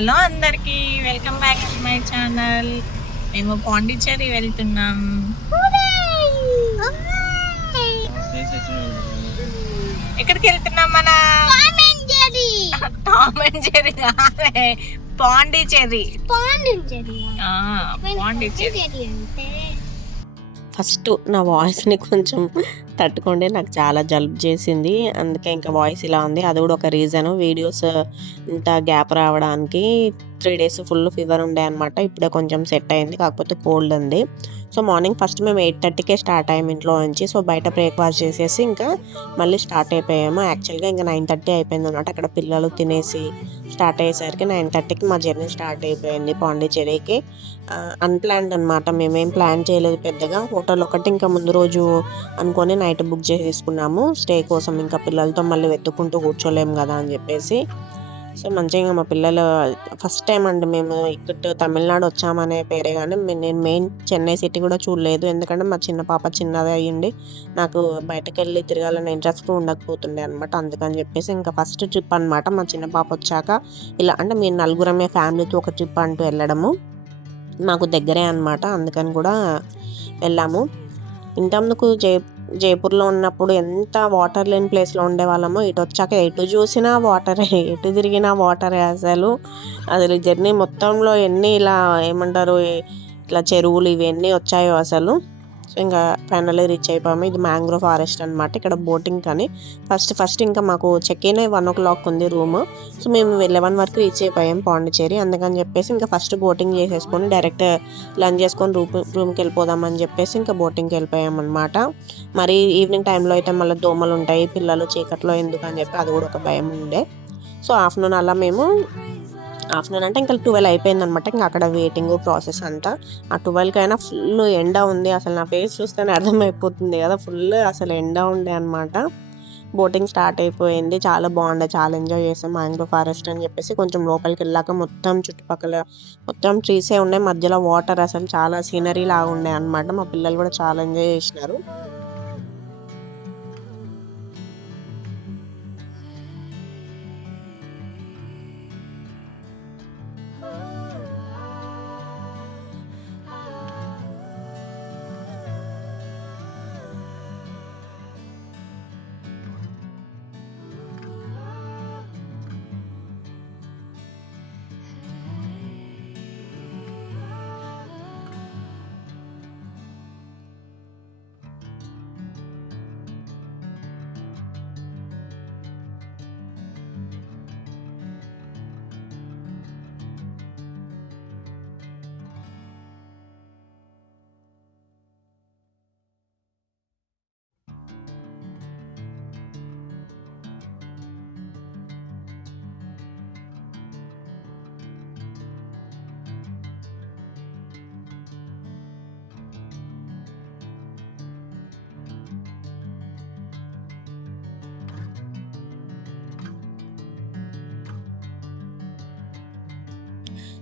Hello అందరికి, welcome back to my channel. మేము పాండిచ్చేరి వెళ్తున్నాం. ఎక్కడికి వెళ్తున్నాం? మన టామ్ అండ్ జెర్రీ కాదే, పాండిచ్చేరి. ఫస్ట్ నా వాయిస్ని కొంచెం తట్టుకోండి, నాకు చాలా జలుబు చేసింది, అందుకే ఇంకా వాయిస్ ఇలా ఉంది. అది కూడా ఒక రీజన్. వీడియోస్ ఇంత గ్యాప్ రావడానికి 3 days ఫుల్ ఫీవర్ ఉండే అనమాట. ఇప్పుడే కొంచెం సెట్ అయింది, కాకపోతే కోల్డ్ ఉంది. సో మార్నింగ్ ఫస్ట్ మేము 8:30కే స్టార్ట్ అయ్యాము ఇంట్లో నుంచి. సో బయట బ్రేక్ఫాస్ట్ చేసేసి ఇంకా మళ్ళీ స్టార్ట్ అయిపోయాము. యాక్చువల్గా ఇంకా 9:30 అయిపోయింది అనమాట. అక్కడ పిల్లలు తినేసి స్టార్ట్ అయ్యేసరికి 9:30కి మా జర్నీ స్టార్ట్ అయిపోయింది పాండిచ్చేరికి. అన్ప్లాన్డ్ అనమాట, మేమేం ప్లాన్ చేయలేదు పెద్దగా. హోటల్ ఒకటి ఇంకా ముందు రోజు అనుకొని నైట్ బుక్ చేసేసుకున్నాము స్టే కోసం. ఇంకా పిల్లలతో మళ్ళీ వెతుక్కుంటూ కూర్చోలేము కదా అని చెప్పేసి. సో మంచిగా మా పిల్లలు ఫస్ట్ టైం అండి మేము ఇక్కడ తమిళనాడు వచ్చామనే పేరే, కానీ నేను మెయిన్ చెన్నై సిటీ కూడా చూడలేదు. ఎందుకంటే మా చిన్న పాప చిన్నది అయ్యింది, నాకు బయటకు వెళ్ళి తిరగాలని ఇంట్రెస్ట్ ఉండకపోతుండే అనమాట. అందుకని చెప్పేసి ఇంకా ఫస్ట్ ట్రిప్ అనమాట. మా చిన్న పాప వచ్చాక ఇలా అంటే మేము నలుగురమే ఫ్యామిలీతో ఒక ట్రిప్ అంటూ వెళ్ళడము. మాకు దగ్గరే అనమాట, అందుకని కూడా వెళ్ళాము. ఇంతకుముందుకు జైపూర్లో ఉన్నప్పుడు ఎంత వాటర్ లేని ప్లేస్లో ఉండేవాళ్ళము. ఇటు వచ్చాక ఎటు చూసినా వాటరే, ఎటు తిరిగినా వాటరే. అసలు జర్నీ మొత్తంలో ఎన్ని ఇలా ఏమంటారు, ఇట్లా చెరువులు ఇవన్నీ వచ్చాయో అసలు. సో ఇంకా ఫైనల్లీ రీచ్ అయిపోయాము. ఇది మ్యాంగ్రోవ్ ఫారెస్ట్ అనమాట. ఇక్కడ బోటింగ్ కానీ ఫస్ట్ ఇంకా మాకు చెక్ ఇన్ 1 o'clock ఉంది రూమ్. సో మేము 11 వరకు రీచ్ అయిపోయాం పాండిచ్చేరి. అందుకని చెప్పేసి ఇంకా ఫస్ట్ బోటింగ్ చేసేసుకొని డైరెక్ట్ లంచ్ చేసుకొని రూమ్కి వెళ్ళిపోదామని చెప్పేసి ఇంకా బోటింగ్కి వెళ్ళిపోయాం అనమాట. మరి ఈవినింగ్ టైంలో అయితే మళ్ళీ దోమలు ఉంటాయి, పిల్లలు చీకట్లో ఎందుకు అని చెప్పి అది కూడా ఒక భయం ఉండే. సో ఆఫ్టర్నూన్ అలా మేము ఆఫ్టర్నూన్ అంటే ఇంకా 12 అయిపోయింది అనమాట. ఇంకా అక్కడ వెయిటింగ్ ప్రాసెస్ అంతా. ఆ 12కి అయినా ఫుల్ ఎండ ఉంది. అసలు నా ఫేస్ చూస్తేనే అర్థమైపోతుంది కదా, ఫుల్ అసలు ఎండ ఉండే అనమాట. బోటింగ్ స్టార్ట్ అయిపోయింది. చాలా బాగుండే, చాలా ఎంజాయ్ చేసాం. మ్యాంగ్రోవ్ ఫారెస్ట్ అని చెప్పేసి కొంచెం లోపలికి వెళ్ళాక మొత్తం చుట్టుపక్కల మొత్తం ట్రీసే ఉన్నాయి, మధ్యలో వాటర్. అసలు చాలా సీనరీ లాగా ఉండే అనమాట. మా పిల్లలు కూడా చాలా ఎంజాయ్ చేసినారు.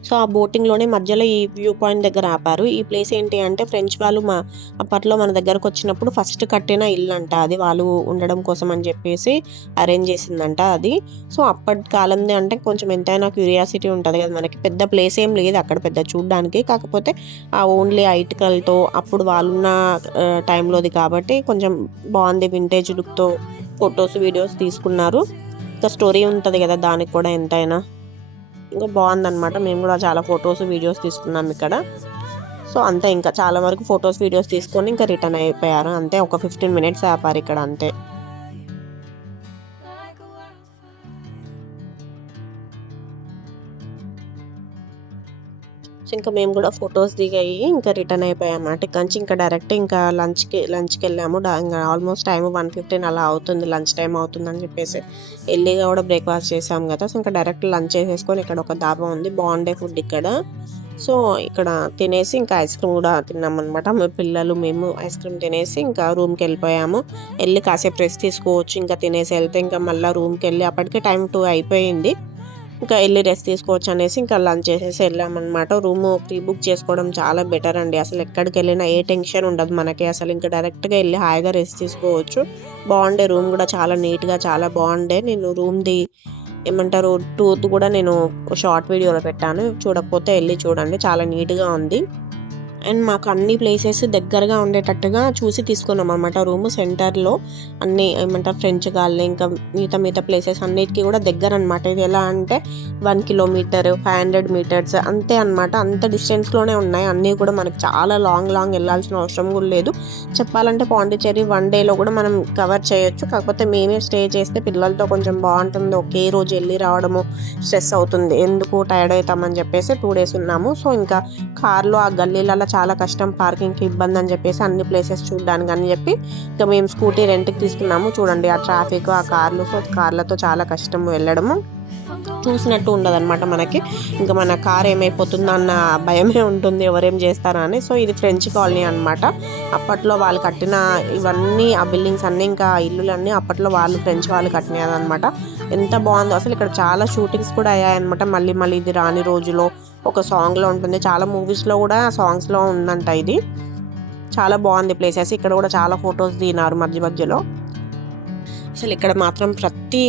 సో ఆ బోటింగ్లోనే మధ్యలో ఈ వ్యూ పాయింట్ దగ్గర ఆపారు. ఈ ప్లేస్ ఏంటి అంటే ఫ్రెంచ్ వాళ్ళు అప్పట్లో మన దగ్గరకు వచ్చినప్పుడు ఫస్ట్ కట్టిన ఇల్లు అంట అది. వాళ్ళు ఉండడం కోసం అని చెప్పేసి అరేంజ్ చేసిందంట అది. సో అప్పటి కాలంది అంటే కొంచెం ఎంతైనా క్యూరియాసిటీ ఉంటుంది కదా మనకి. పెద్ద ప్లేస్ ఏం లేదు అక్కడ పెద్ద చూడడానికి, కాకపోతే ఆ ఓన్లీ ఇటుకలతో అప్పుడు వాళ్ళున్న టైంలోది కాబట్టి కొంచెం బాగుంది. వింటేజ్ లుక్తో ఫొటోస్ వీడియోస్ తీసుకున్నారు. ఇంకా స్టోరీ ఉంటుంది కదా దానికి కూడా ఎంతైనా. ఇంకా బాగుందన్నమాట. మేము కూడా చాలా ఫొటోస్ వీడియోస్ తీసుకున్నాం ఇక్కడ. సో అంతే, ఇంకా చాలా వరకు ఫొటోస్ వీడియోస్ తీసుకొని ఇంకా రిటర్న్ అయిపోయారు అంతే. ఒక 15 minutes ఆపారు ఇక్కడ అంతే. సో ఇంకా మేము కూడా ఫొటోస్ దిగాయి ఇంకా రిటర్న్ అయిపోయాం అన్నమాట. ఇక్కడి ఇంకా డైరెక్ట్ ఇంకా లంచ్కి వెళ్ళాము. ఇంకా ఆల్మోస్ట్ టైం 1:15 అలా అవుతుంది, లంచ్ టైం అవుతుంది అని చెప్పేసి వెళ్ళి కూడా బ్రేక్ఫాస్ట్ చేసాం కదా. సో ఇంకా డైరెక్ట్ లంచ్ చేసేసుకొని ఇక్కడ ఒక డాబా ఉంది, బాగుండే ఫుడ్ ఇక్కడ. సో ఇక్కడ తినేసి ఇంకా ఐస్ క్రీమ్ కూడా తిన్నాం అనమాట. మా పిల్లలు మేము ఐస్ క్రీమ్ తినేసి ఇంకా రూమ్కి వెళ్ళిపోయాము. వెళ్ళి కాసేపు రెస్ట్ తీసుకోవచ్చు. ఇంకా తినేసి వెళ్తే ఇంకా మళ్ళీ రూమ్కి వెళ్ళి అప్పటికే టైం 2 అయిపోయింది. ఇంకా వెళ్ళి రెస్ట్ తీసుకోవచ్చు అనేసి ఇంకా లంచ్ చేసేసి వెళ్ళామన్నమాట. రూమ్ ప్రీ బుక్ చేసుకోవడం చాలా బెటర్ అండి. అసలు ఎక్కడికి వెళ్ళినా ఏ టెన్షన్ ఉండదు మనకి. అసలు ఇంకా డైరెక్ట్గా వెళ్ళి హాయిగా రెస్ట్ తీసుకోవచ్చు. బాగుండే రూమ్ కూడా చాలా నీట్గా చాలా బాగుండే. నేను రూమ్ది ఏమంటారు టూర్ది కూడా నేను షార్ట్ వీడియోలో పెట్టాను, చూడకపోతే వెళ్ళి చూడండి, చాలా నీట్గా ఉంది. అండ్ మాకు అన్ని ప్లేసెస్ దగ్గరగా ఉండేటట్టుగా చూసి తీసుకున్నాం అనమాట. రూమ్ సెంటర్లో అన్ని ఏమంటారు ఫ్రెంచ్ గార్డెన్ ఇంకా మిగతా ప్లేసెస్ అన్నిటికీ కూడా దగ్గర అనమాట. ఇది ఎలా అంటే 1 కిలోమీటర్ 500 మీటర్స్ అంతే అనమాట. అంత డిస్టెన్స్లోనే ఉన్నాయి అన్నీ కూడా. మనకి చాలా లాంగ్ వెళ్ళాల్సిన అవసరం కూడా లేదు. చెప్పాలంటే పాండిచ్చేరి 1 డేలో కూడా మనం కవర్ చేయొచ్చు. కాకపోతే మేమే స్టే చేస్తే పిల్లలతో కొంచెం బాగుంటుంది, ఒకే రోజు వెళ్ళి రావడము స్ట్రెస్ అవుతుంది, ఎందుకు టైర్డ్ అవుతామని చెప్పేసి 2 డేస్ ఉన్నాము. సో ఇంకా కార్లో ఆ గల్లీలలో చాలా కష్టం, పార్కింగ్కి ఇబ్బంది అని చెప్పేసి అన్ని ప్లేసెస్ చూడడానికి అని చెప్పి ఇంకా మేము స్కూటీ రెంట్కి తీసుకున్నాము. చూడండి ఆ ట్రాఫిక్, ఆ కార్లు, సో కార్లతో చాలా కష్టం వెళ్ళడము, చూసినట్టు ఉండదు అనమాట మనకి. ఇంకా మన కార్ ఏమైపోతుందో అన్న భయమే ఉంటుంది, ఎవరేం చేస్తారా అని. సో ఇది ఫ్రెంచ్ కాలనీ అనమాట. అప్పట్లో వాళ్ళు కట్టిన ఇవన్నీ, ఆ బిల్డింగ్స్ అన్నీ ఇంకా ఇల్లులన్నీ అప్పట్లో ఫ్రెంచ్ వాళ్ళు కట్టినది అనమాట. ఎంత బాగుందో అసలు. ఇక్కడ చాలా షూటింగ్స్ కూడా అయ్యాయన్నమాట. మళ్ళీ ఇది రాని రోజులో ఒక సాంగ్లో ఉంటుంది, చాలా మూవీస్లో కూడా సాంగ్స్లో ఉందంట. ఇది చాలా బాగుంది ప్లేసెస్. ఇక్కడ కూడా చాలా ఫొటోస్ దిగినారు మధ్యలో. అసలు ఇక్కడ మాత్రం ప్రతి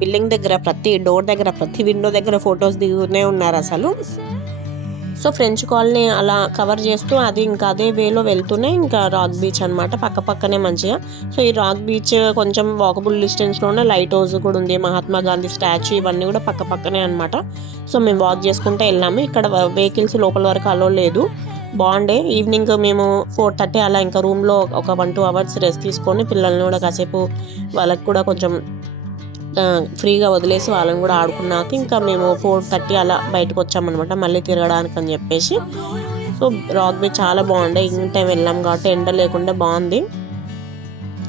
బిల్డింగ్ దగ్గర, ప్రతి డోర్ దగ్గర, ప్రతి విండో దగ్గర ఫొటోస్ దిగుతూనే ఉన్నారు అసలు. సో ఫ్రెంచ్ కాలనీ అలా కవర్ చేస్తూ అది ఇంకా అదే వేలో వెళ్తూనే ఇంకా రాక్ బీచ్ అనమాట, పక్కనే మంచిగా. సో ఈ రాక్ బీచ్ కొంచెం వాకబుల్ డిస్టెన్స్లోనే లైట్ హౌస్ కూడా ఉంది, మహాత్మా గాంధీ స్టాచ్యూ, ఇవన్నీ కూడా పక్కనే అనమాట. సో మేము వాక్ చేసుకుంటే వెళ్ళాము. ఇక్కడ వెహికల్స్ లోపల వరకు అలో లేదు. బాగుండే. ఈవినింగ్ మేము 4:30 అలా ఇంకా రూమ్లో ఒక 1-2 అవర్స్ రెస్ట్ తీసుకొని పిల్లల్ని కూడా కాసేపు వాళ్ళకి కూడా కొంచెం ఫ్రీగా వదిలేసి వాళ్ళని కూడా ఆడుకున్నాక ఇంకా మేము 4:30 అలా బయటకు వచ్చామన్నమాట, మళ్ళీ తిరగడానికి అని చెప్పేసి. సో రాక్ బీచ్ చాలా బాగుండే. ఇన్ టైం వెళ్ళాం కాబట్టి ఎండ లేకుండా బాగుంది.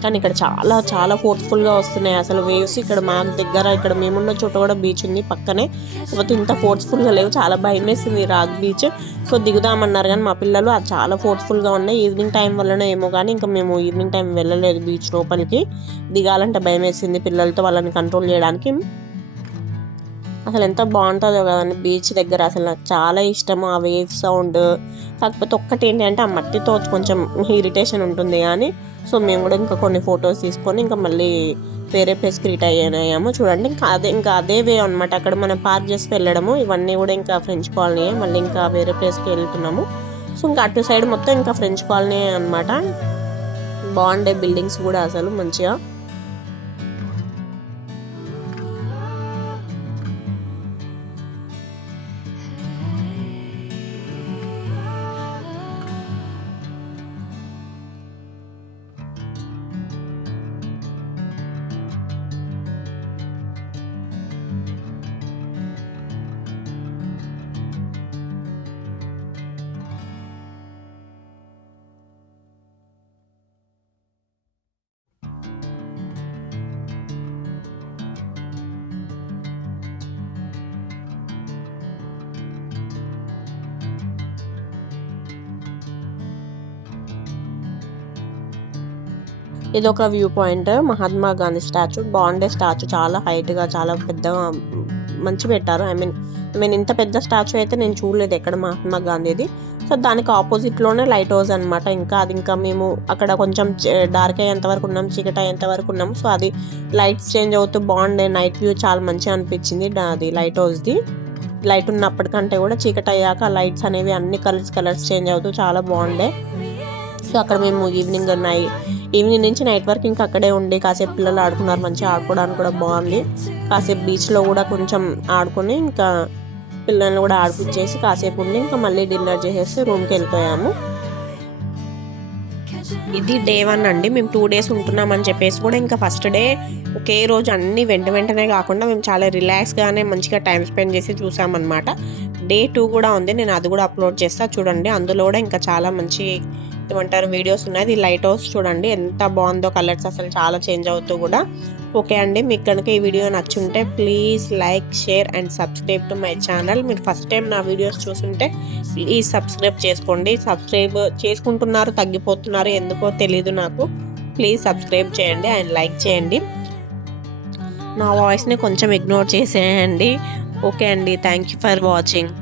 కానీ ఇక్కడ చాలా ఫోర్స్ఫుల్గా వస్తున్నాయి అసలు వేవ్స్. ఇక్కడ మాకు దగ్గర, ఇక్కడ మేమున్న చోట కూడా బీచ్ ఉంది పక్కనే, కాకపోతే ఇంత ఫోర్స్ఫుల్గా లేవు, చాలా భయం వేసింది రాక్ బీచ్. సో దిగుదామన్నారు కానీ మా పిల్లలు అది చాలా ఫోర్స్ఫుల్గా ఉన్నాయి. ఈవినింగ్ టైం వల్లనే ఏమో కానీ ఇంకా మేము ఈవినింగ్ టైం వెళ్ళలేదు బీచ్ లోపలికి. దిగాలంటే భయం వేసింది పిల్లలతో, వాళ్ళని కంట్రోల్ చేయడానికి. అసలు ఎంత బాగుంటుందో కదండి బీచ్ దగ్గర. అసలు నాకు చాలా ఇష్టము ఆ వేవ్ సౌండ్. కాకపోతే ఒక్కటి ఏంటంటే ఆ మట్టితో కొంచెం ఇరిటేషన్ ఉంటుంది కానీ. సో మేము కూడా ఇంకా కొన్ని ఫొటోస్ తీసుకొని ఇంకా మళ్ళీ వేరే ప్లేస్కి రిటైర్ అయ్యాము. చూడండి ఇంకా అదే వే అనమాట. అక్కడ మనం పార్క్ చేసి వెళ్ళడము, ఇవన్నీ కూడా ఇంకా ఫ్రెంచ్ కాలనీ. మళ్ళీ ఇంకా వేరే ప్లేస్కి వెళ్తున్నాము. సో ఇంకా అటు సైడ్ మొత్తం ఇంకా ఫ్రెంచ్ కాలనీ అనమాట. బాగుండే బిల్డింగ్స్ కూడా అసలు మంచిగా. ఇది ఒక view point, Mahatma Gandhi statue. బాగుండే స్టాచ్యూ, చాలా హైట్గా, చాలా పెద్దగా మంచి పెట్టారు. ఐ మీన్ ఇంత పెద్ద స్టాచ్యూ అయితే నేను చూడలేదు ఎక్కడ మహాత్మా గాంధీది. సో దానికి ఆపోజిట్లోనే లైట్ హౌస్ అనమాట. ఇంకా మేము అక్కడ కొంచెం డార్క్ అయ్యేంత వరకు ఉన్నాం, చీకటి అయ్యేంత వరకు ఉన్నాం. సో అది లైట్స్ చేంజ్ అవుతూ బాగుండే. నైట్ వ్యూ చాలా మంచిగా అనిపించింది అది లైట్ హౌస్ది. లైట్ ఉన్నప్పటికంటే కూడా చీకటి అయ్యాక లైట్స్ అనేవి అన్ని కలర్స్ చేంజ్ అవుతూ చాలా బాగుండే. సో అక్కడ మేము ఈవినింగ్ నుంచి నైట్ వరకు ఇంకా అక్కడే ఉండి కాసేపు పిల్లలు ఆడుకున్నారు, మంచిగా ఆడుకోవడానికి కూడా బాగుంది. కాసేపు బీచ్లో కూడా కొంచెం ఆడుకొని ఇంకా పిల్లల్ని కూడా ఆడిపించేసి కాసేపు ఉండి ఇంకా మళ్ళీ డిన్నర్ చేసేసి రూమ్కి వెళ్ళిపోయాము. ఇది డే 1 అండి. మేము 2 డేస్ ఉంటున్నామని చెప్పేసి కూడా ఇంకా ఫస్ట్ డే ఒకే రోజు అన్ని వెంటనే కాకుండా మేము చాలా రిలాక్స్గానే మంచిగా టైం స్పెండ్ చేసి చూసామన్నమాట. డే 2 కూడా ఉంది, నేను అది కూడా అప్లోడ్ చేస్తా చూడండి. అందులో కూడా ఇంకా చాలా మంచి ఏమంటారు వీడియోస్ ఉన్నాయి. ఈ లైట్ హౌస్ చూడండి ఎంత బాగుందో, కలర్స్ అసలు చాలా చేంజ్ అవుతూ కూడా. ఓకే అండి, మీకు కనుక ఈ వీడియో నచ్చుంటే please like, share and subscribe to my channel. మీరు ఫస్ట్ టైం నా వీడియోస్ చూస్తుంటే ప్లీజ్ సబ్స్క్రైబ్ చేసుకోండి. సబ్స్క్రైబ్ చేసుకుంటున్నారు, తగ్గిపోతున్నారు, ఎందుకో తెలీదు నాకు. ప్లీజ్ సబ్స్క్రైబ్ చేయండి అండ్ లైక్ చేయండి. నా వాయిస్ని కొంచెం ఇగ్నోర్ చేసేయండి. ఓకే అండి, థ్యాంక్ యూ ఫర్ వాచింగ్.